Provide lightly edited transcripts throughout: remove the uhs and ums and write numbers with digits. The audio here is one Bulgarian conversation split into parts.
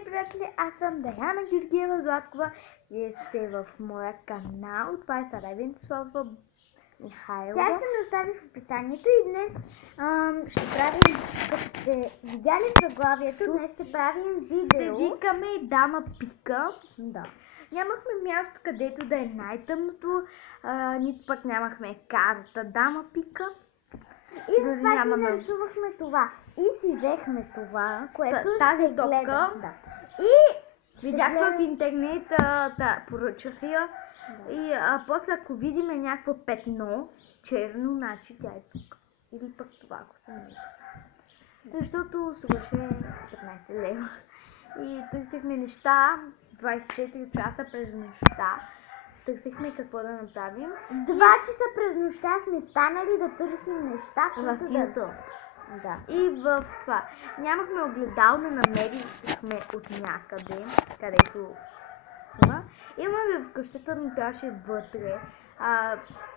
Здравейте, приятели! Аз съм Даяна Георгиева Златкова. Вие сте в моя канал. Това е Сарайвенцова Михайлова. Тя се ми остави в описанието и днес ще правим, като сте видяли заглавието, днес ще правим видео. Ще викаме и Дама Пика. Да. Нямахме място, където да е най-тъмното, нито пък нямахме карта Дама Пика. И затова си нарисувахме това. И си взехме това, което тази топка. Да. И видях в интернет, поръчах я. Да. И после ако видиме някакво петно, черно, значи тя е тук. Или пък това, ако съм не. Защото струваше 15 лева. И търсихме неща, 24 часа през нощта. Търсихме какво да направим. 2 часа през нощта сме станали да търсим неща, които да. И в това. Нямахме огледал, не намерихме от някъде, където има. Имаме в къщата, но трябваше вътре.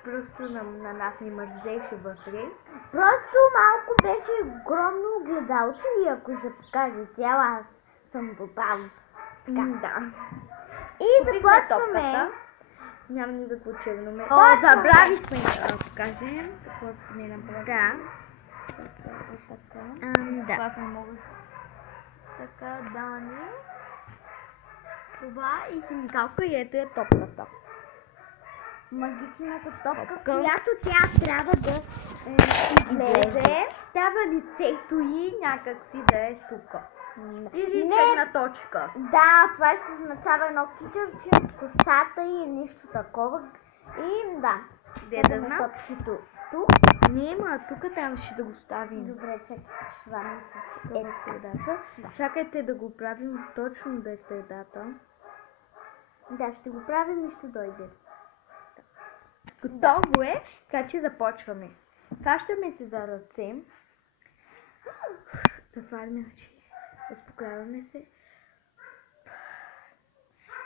Просто на нас ни мързеше вътре. Просто малко беше огромно огледалото и ако се покаже цяла, аз съм тотално. Да. И започваме. Няма никакво черно. Забравихме да покажем какво сме направили. Да. Това не мога. Така, Дани. Това и химикалка и ето е топката. Магичната топка, която тя трябва да излезе. Трябва лицето и някакси да е тук. Или черна точка. Да, това ще означава едно кичърче от косата и нещо такова. И да. Де да знам? Тук. Не, тук трябваше да го ставим. Добре, чакайте, това не се е средата. Да. Чакайте да го правим точно да е средата. Да, ще го правим и ще дойде. Готово е, така че започваме. Хващаме се за ръце. Затваряме очи. Успокояваме се.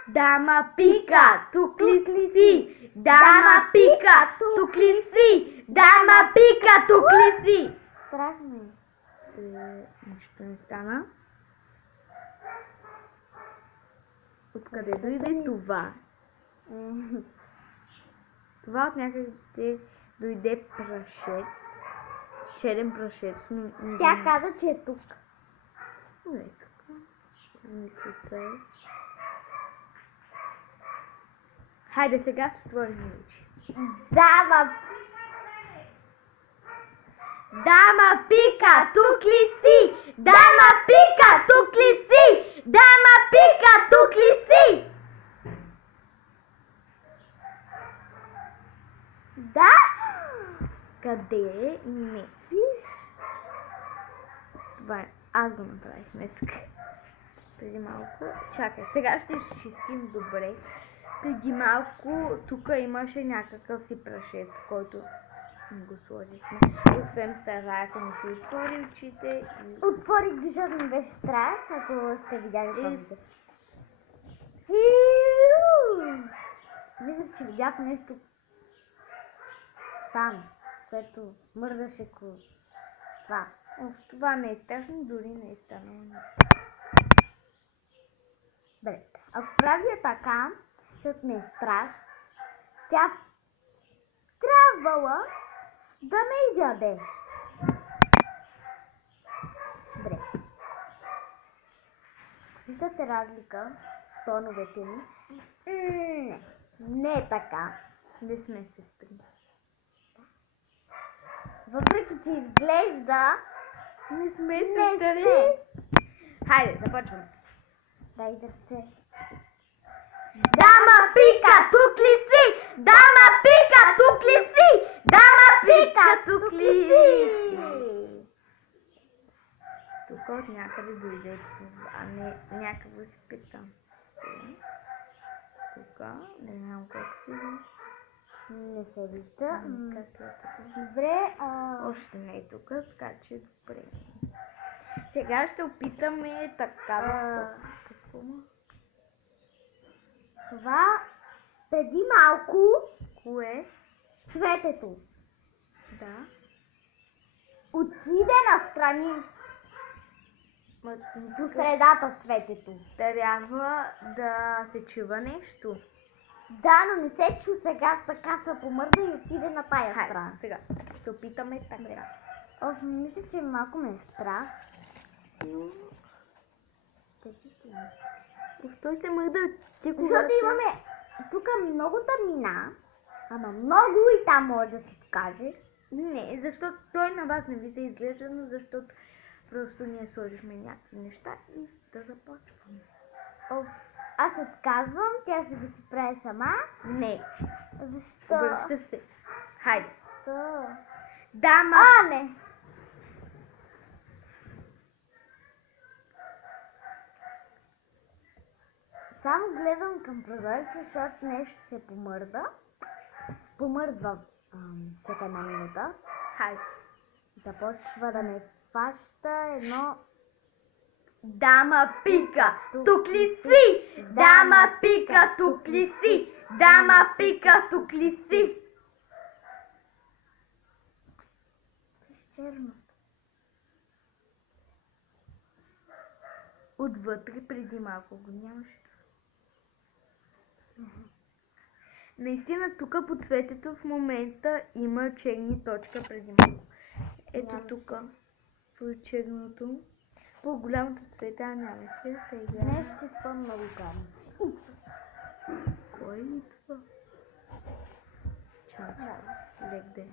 Дама Пика, тук ли си? Дама Пика, тук ли си? Дама Пика, тук ли си? Страшно е. Нищо не стана. Откъде дойде това? Това от някъде дойде прашец. Черен прашец. Тя каза, че е тук. Не е тук. Мислите. Хайде сега се отворим очи. Дама Пика, тук ли си? Дама Пика, тук ли си? Дама Пика, тук ли си? Да? Къде? Не. Виж? Това е. Аз го направих днес. Преди малко. Чакай, сега ще изчистим добре. Преди малко тук имаше някакъв си прашец, който го сложихме. Освен сара, ако не си отвори очите. Отворих, защото ми беше страх, ако сте видяли това. Мисля, че видях нещо там, което мърдаше това. Това не е страшно, дори не е станало. Добре, ако правя така, защото ме е страх, тя трябвала да ме изяде. Добре. Виждате разлика в тоновете ми? Не е така. Не сме сестри. Въпреки, че изглежда, не сме сестри. Хайде, започваме. Дайте се. Дама Пика, тук ли си? Дама Пика, тук ли си? Дама Пика, тук ли си? Тук от някъде дойде това, а не някакво си питам. Тук, не знам как си вижда. Не се вижда. Добре, още не е тук, така че добре. Сега ще опитаме така. Какво ма? Това преди малко. Кое? Цветето. Да. Отиде настрани. По средата цветето. Трябва да се чува нещо. Да, но не се чу сега, така се помърда и отиде на тая страна. Сега, се опитаме така. Мисля, че малко ме е страх. Той се мърда. Защото имаме тук много тъмнина, ама много и там може да се каже. Не, защото той на вас не ви се изглежда, но защото просто ние сложихме някакви неща и да започваме. Аз отказвам, тя ще го си прави сама. Не. Защо? Обръща се. Хайде. Защо? Дама. Не. Само гледам към прозореца, защото нещо се помърда. Помърдва всяка една минута. Хайде. Започва да ме фаща едно... Дама пика, тук ли си? Дама пика, тук ли си? Дама пика, тук ли си? Черно. Отвътре преди малко го нямаше. Наистина тук по цветето в момента има черни точка преди малко. Ето тук по черното. По голямото цвета нямаше сега. Днес ще спомня много карам. Кой е това? Чакай, лек ден.